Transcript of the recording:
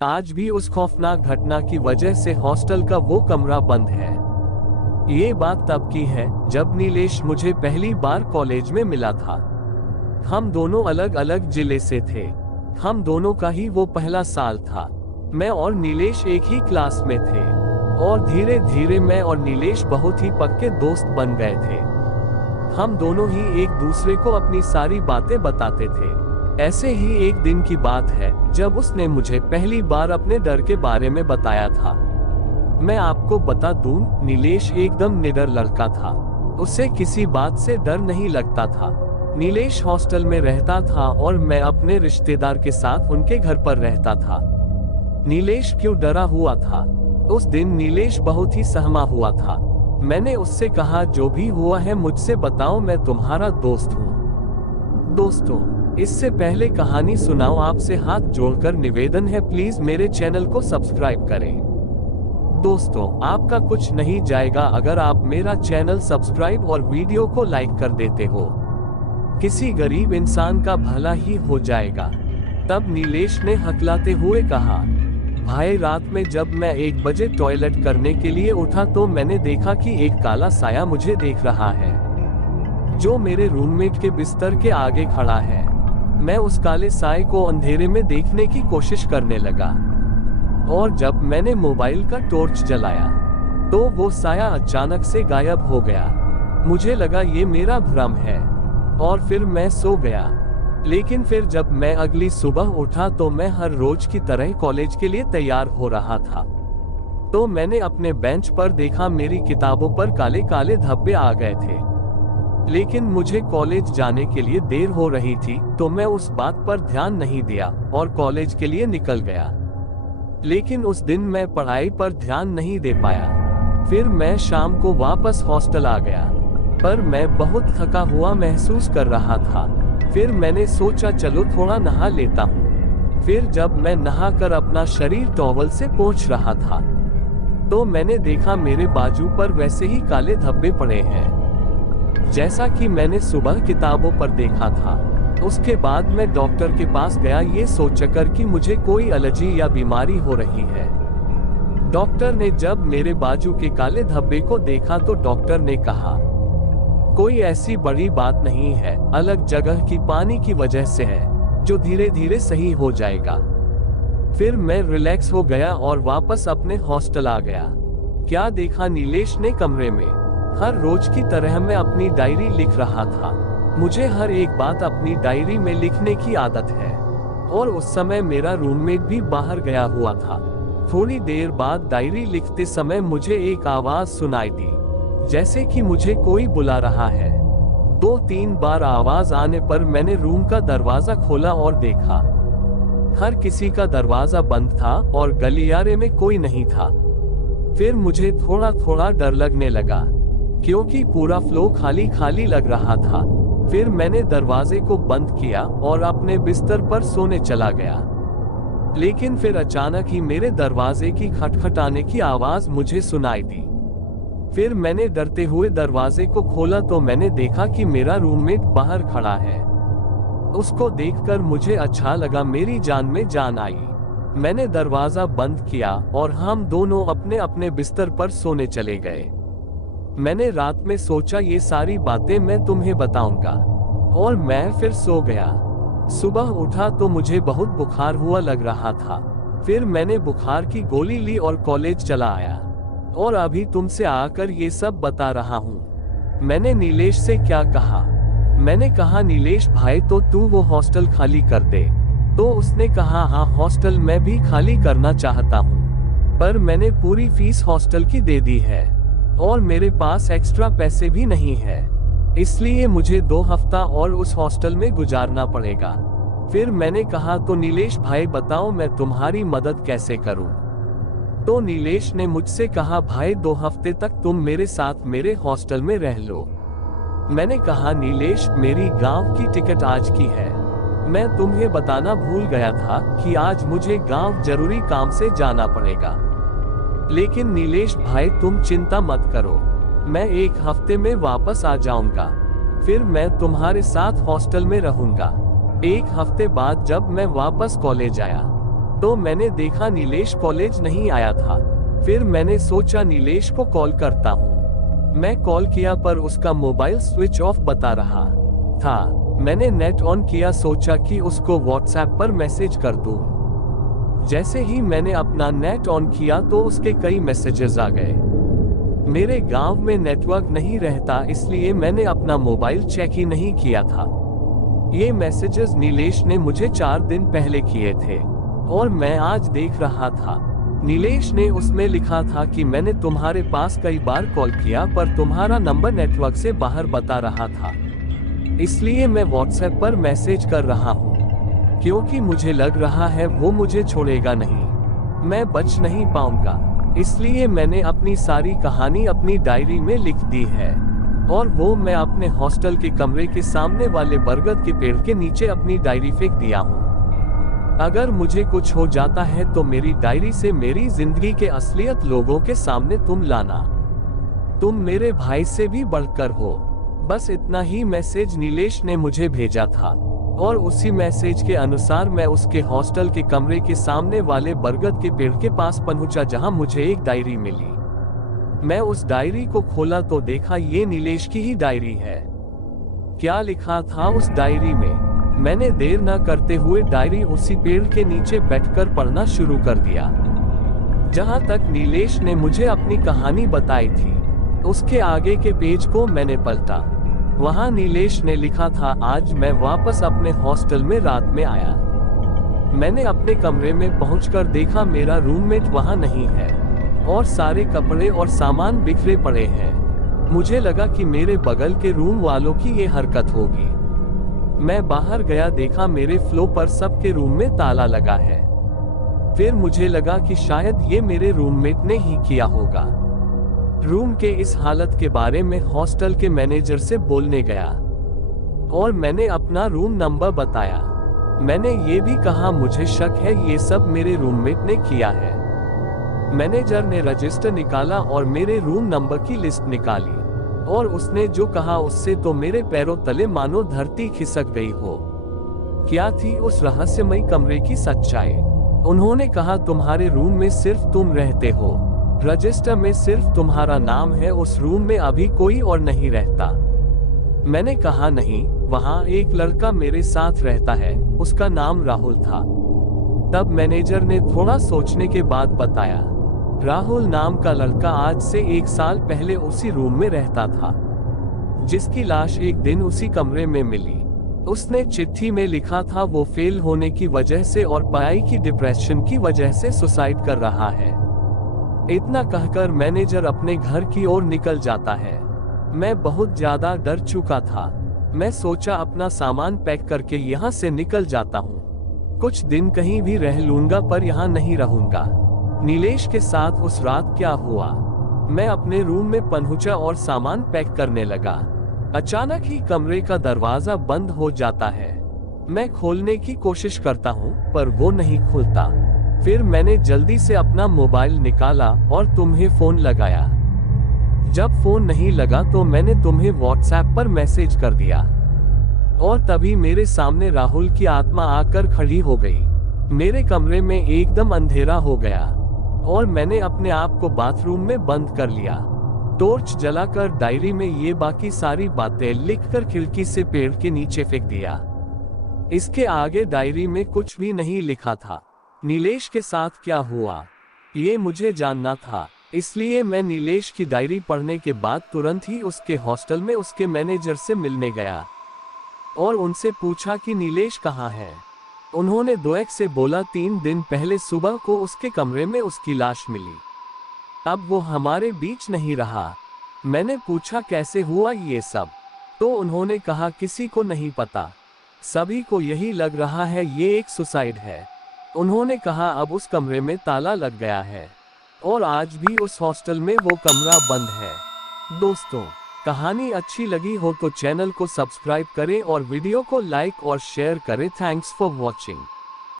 आज भी उस खौफनाक घटना की वजह से हॉस्टल का वो कमरा बंद है। ये बात तब की है जब नीलेश मुझे पहली बार कॉलेज में मिला था। हम दोनों अलग अलग जिले से थे। हम दोनों का ही वो पहला साल था। मैं और नीलेश एक ही क्लास में थे और धीरे धीरे मैं और नीलेश बहुत ही पक्के दोस्त बन गए थे। हम दोनों ही एक दूसरे को अपनी सारी बातें बताते थे। ऐसे ही एक दिन की बात है जब उसने मुझे पहली बार अपने डर के बारे में बताया था। मैं आपको बता दूं, नीलेश एकदम निडर लड़का था। उसे किसी बात से डर नहीं लगता था। नीलेश हॉस्टल में रहता था और मैं अपने रिश्तेदार के साथ उनके घर पर रहता था। नीलेश क्यों डरा हुआ था? उस दिन नीलेश बहुत ही सहमा हुआ था। मैंने उससे कहा, जो भी हुआ है मुझसे बताओ, मैं तुम्हारा दोस्त हूँ। दोस्तों, इससे पहले कहानी सुनाओ, आपसे हाथ जोड़कर निवेदन है, प्लीज मेरे चैनल को सब्सक्राइब करें। दोस्तों, आपका कुछ नहीं जाएगा अगर आप मेरा चैनल सब्सक्राइब और वीडियो को लाइक कर देते हो। किसी गरीब इंसान का भला ही हो जाएगा। तब नीलेश ने हकलाते हुए कहा, भाई, रात में जब मैं 1 बजे टॉयलेट करने के लिए उठा तो मैंने देखा कि एक काला साया मुझे देख रहा है, जो मेरे रूममेट के बिस्तर के आगे खड़ा है। मैं उस काले साए को अंधेरे में देखने की कोशिश करने लगा और जब मैंने मोबाइल का टॉर्च जलाया तो वो साया अचानक से गायब हो गया। मुझे लगा ये मेरा भ्रम है और फिर मैं सो गया। लेकिन फिर जब मैं अगली सुबह उठा तो मैं हर रोज की तरह कॉलेज के लिए तैयार हो रहा था। तो मैंने अपने बेंच पर देखा, मेरी किताबों पर काले काले धब्बे आ गए थे। लेकिन मुझे कॉलेज जाने के लिए देर हो रही थी तो मैं उस बात पर ध्यान नहीं दिया और कॉलेज के लिए निकल गया। लेकिन उस दिन मैं पढ़ाई पर ध्यान नहीं दे पाया। फिर मैं शाम को वापस हॉस्टल आ गया, पर मैं बहुत थका हुआ महसूस कर रहा था। फिर मैंने सोचा चलो थोड़ा नहा लेता हूँ। फिर जब मैं नहाकर अपना शरीर टॉवल से पोंछ रहा था तो मैंने देखा मेरे बाजू पर वैसे ही काले धब्बे पड़े हैं जैसा कि मैंने सुबह किताबों पर देखा था। उसके बाद मैं डॉक्टर के पास गया, ये सोचकर कि मुझे कोई एलर्जी या बीमारी हो रही है। डॉक्टर ने जब मेरे बाजू के काले धब्बे को देखा तो डॉक्टर ने कहा, कोई ऐसी बड़ी बात नहीं है, अलग जगह की पानी की वजह से है, जो धीरे धीरे सही हो जाएगा। फिर मैं रिलैक्स हो गया और वापस अपने हॉस्टल आ गया। क्या देखा नीलेश ने कमरे में? हर रोज की तरह मैं अपनी डायरी लिख रहा था। मुझे हर एक बात अपनी डायरी में लिखने की आदत है। और उस समय मेरा रूममेट भी बाहर गया हुआ था। थोड़ी देर बाद डायरी लिखते समय मुझे एक आवाज सुनाई दी, जैसे कि मुझे कोई बुला रहा है। 2-3 बार आवाज आने पर मैंने रूम का दरवाजा खोला और देखा हर किसी का दरवाजा बंद था और गलियारे में कोई नहीं था। फिर मुझे थोड़ा थोड़ा डर लगने लगा क्योंकि पूरा फ्लो खाली खाली लग रहा था। फिर मैंने दरवाजे को बंद किया और अपने बिस्तर पर सोने चला गया। लेकिन फिर अचानक ही मेरे दरवाजे की खटखटाने की आवाज मुझे सुनाई दी। फिर मैंने डरते हुए दरवाजे को खोला तो मैंने देखा कि मेरा रूममेट बाहर खड़ा है। उसको देखकर मुझे अच्छा लगा, मेरी जान में जान आई। मैंने दरवाजा बंद किया और हम दोनों अपने अपने बिस्तर पर सोने चले गए। मैंने रात में सोचा ये सारी बातें मैं तुम्हें बताऊंगा और मैं फिर सो गया। सुबह उठा तो मुझे बहुत बुखार हुआ लग रहा था। फिर मैंने बुखार की गोली ली और कॉलेज चला आया और अभी तुमसे आकर ये सब बता रहा हूँ। मैंने नीलेश से क्या कहा? मैंने कहा, नीलेश भाई, तो तू वो हॉस्टल खाली कर दे। तो उसने कहा, हाँ, हॉस्टल मैं भी खाली करना चाहता हूँ, पर मैंने पूरी फीस हॉस्टल की दे दी है और मेरे पास एक्स्ट्रा पैसे भी नहीं है, इसलिए मुझे 2 हफ्ता और उस हॉस्टल में गुजारना पड़ेगा। फिर मैंने कहा, तो नीलेश भाई बताओ मैं तुम्हारी मदद कैसे करूं? तो नीलेश ने मुझसे कहा, भाई 2 हफ्ते तक तुम मेरे साथ मेरे हॉस्टल में रह लो। मैंने कहा, नीलेश, मेरी गांव की टिकट आज की है। मैं तुम्हें बताना भूल गया था कि आज मुझे गांव जरूरी काम से जाना पड़ेगा। लेकिन नीलेश भाई तुम चिंता मत करो, मैं 1 हफ्ते में वापस आ जाऊंगा। फिर मैं तुम्हारे साथ हॉस्टल में रहूंगा। 1 हफ्ते बाद जब मैं वापस कॉलेज आया तो मैंने देखा नीलेश कॉलेज नहीं आया था। फिर मैंने सोचा नीलेश को कॉल करता हूँ। मैं कॉल किया पर उसका मोबाइल स्विच ऑफ बता रहा था। मैंने नेट ऑन किया, सोचा कि उसको व्हाट्सएप पर मैसेज कर दूं। जैसे ही मैंने अपना नेट ऑन किया तो उसके कई मैसेजेस आ गए। मेरे गांव में नेटवर्क नहीं रहता, इसलिए मैंने अपना मोबाइल चेक ही नहीं किया था। ये मैसेजेस नीलेश ने मुझे 4 दिन पहले किए थे और मैं आज देख रहा था। नीलेश ने उसमें लिखा था कि मैंने तुम्हारे पास कई बार कॉल किया पर तुम्हारा नंबर नेटवर्क से बाहर बता रहा था, इसलिए मैं व्हाट्सएप पर मैसेज कर रहा हूँ, क्योंकि मुझे लग रहा है वो मुझे छोड़ेगा नहीं, मैं बच नहीं पाऊंगा। इसलिए मैंने अपनी सारी कहानी अपनी डायरी में लिख दी है और वो मैं अपने हॉस्टल के कमरे के सामने वाले बरगद के पेड़ के नीचे अपनी डायरी फेंक दिया हूँ। अगर मुझे कुछ हो जाता है तो मेरी डायरी से मेरी जिंदगी के असलियत लोगों के सामने तुम लाना। तुम मेरे भाई से भी बढ़कर हो। बस इतना ही मैसेज नीलेश ने मुझे भेजा था और उसी मैसेज के अनुसार मैं उसके हॉस्टल के कमरे के सामने वाले बरगद के पेड़ के पास पहुंचा, जहां मुझे एक डायरी मिली। मैं उस डायरी को खोला तो देखा ये नीलेश की ही डायरी है। क्या लिखा था उस डायरी में? मैंने देर न करते हुए डायरी उसी पेड़ के नीचे बैठकर पढ़ना शुरू कर दिया, जहां तक नीलेश ने मुझे अपनी कहानी बताई थी। उसके आगे के पेज को मैंने पलटा। वहां नीलेश ने लिखा था, आज मैं वापस अपने हॉस्टल में रात में आया। मैंने अपने कमरे में पहुंचकर देखा मेरा रूममेट वहां नहीं है और सारे कपड़े और सामान बिखरे पड़े हैं। मुझे लगा कि मेरे बगल के रूम वालों की ये हरकत होगी। मैं बाहर गया, देखा मेरे फ्लो पर सबके रूम में ताला लगा है। फिर मुझे लगा कि शायद ये मेरे रूममेट ने ही किया होगा। रूम के इस हालत के बारे में हॉस्टल के मैनेजर से बोलने गया और मैंने अपना रूम नंबर बताया। मैंने ये भी कहा मुझे शक है ये सब मेरे रूममेट ने किया है। मैनेजर ने रजिस्टर निकाला और मेरे रूम नंबर की लिस्ट निकाली और उसने जो कहा उससे तो मेरे पैरों तले मानो धरती खिसक गई हो। क्या थी उस रहस्यमयी कमरे की सच्चाई? उन्होंने कहा, तुम्हारे रूम में सिर्फ तुम रहते हो, रजिस्टर में सिर्फ तुम्हारा नाम है, उस रूम में अभी कोई और नहीं रहता। मैंने कहा, नहीं, वहां एक लड़का मेरे साथ रहता है, उसका नाम राहुल था। तब मैनेजर ने थोड़ा सोचने के बाद बताया, राहुल नाम का लड़का आज से 1 साल पहले उसी रूम में रहता था, जिसकी लाश एक दिन उसी कमरे में मिली। उसने चिट्ठी में लिखा था वो फेल होने की वजह से और पढ़ाई की डिप्रेशन की वजह से सुसाइड कर रहा है। इतना कहकर मैनेजर अपने घर की ओर निकल जाता है। मैं बहुत ज्यादा डर चुका था। मैं सोचा अपना सामान पैक करके यहाँ से निकल जाता हूँ। कुछ दिन कहीं भी रह लूंगा पर यहाँ नहीं रहूंगा। नीलेश के साथ उस रात क्या हुआ? मैं अपने रूम में पहुंचा और सामान पैक करने लगा। अचानक ही कमरे का दरवाजा बंद हो जाता है। मैं खोलने की कोशिश करता हूँ पर वो नहीं खुलता। फिर मैंने जल्दी से अपना मोबाइल निकाला और तुम्हें फोन लगाया। जब फोन नहीं लगा तो मैंने तुम्हें व्हाट्सएप पर मैसेज कर दिया और तभी मेरे सामने राहुल की आत्मा आकर खड़ी हो गई। मेरे कमरे में एकदम अंधेरा हो गया और मैंने अपने आप को बाथरूम में बंद कर लिया। टॉर्च जलाकर डायरी में ये बाकी सारी बातें लिखकर खिड़की से पेड़ के नीचे फेंक दिया। इसके आगे डायरी में कुछ भी नहीं लिखा था। नीलेश के साथ क्या हुआ ये मुझे जानना था, इसलिए मैं नीलेश की डायरी पढ़ने के बाद तुरंत ही उसके हॉस्टल में उसके मैनेजर से मिलने गया और उनसे पूछा कि नीलेश कहाँ है। उन्होंने दोएक से बोला 3 दिन पहले सुबह को उसके कमरे में उसकी लाश मिली। अब वो हमारे बीच नहीं रहा। मैंने पूछा कैसे हुआ ये सब, तो उन्होंने कहा किसी को नहीं पता, सभी को यही लग रहा है ये एक सुसाइड है। उन्होंने कहा अब उस कमरे में ताला लग गया है और आज भी उस हॉस्टल में वो कमरा बंद है। दोस्तों, कहानी अच्छी लगी हो तो चैनल को सब्सक्राइब करें और वीडियो को लाइक और शेयर करें। Thanks for watching.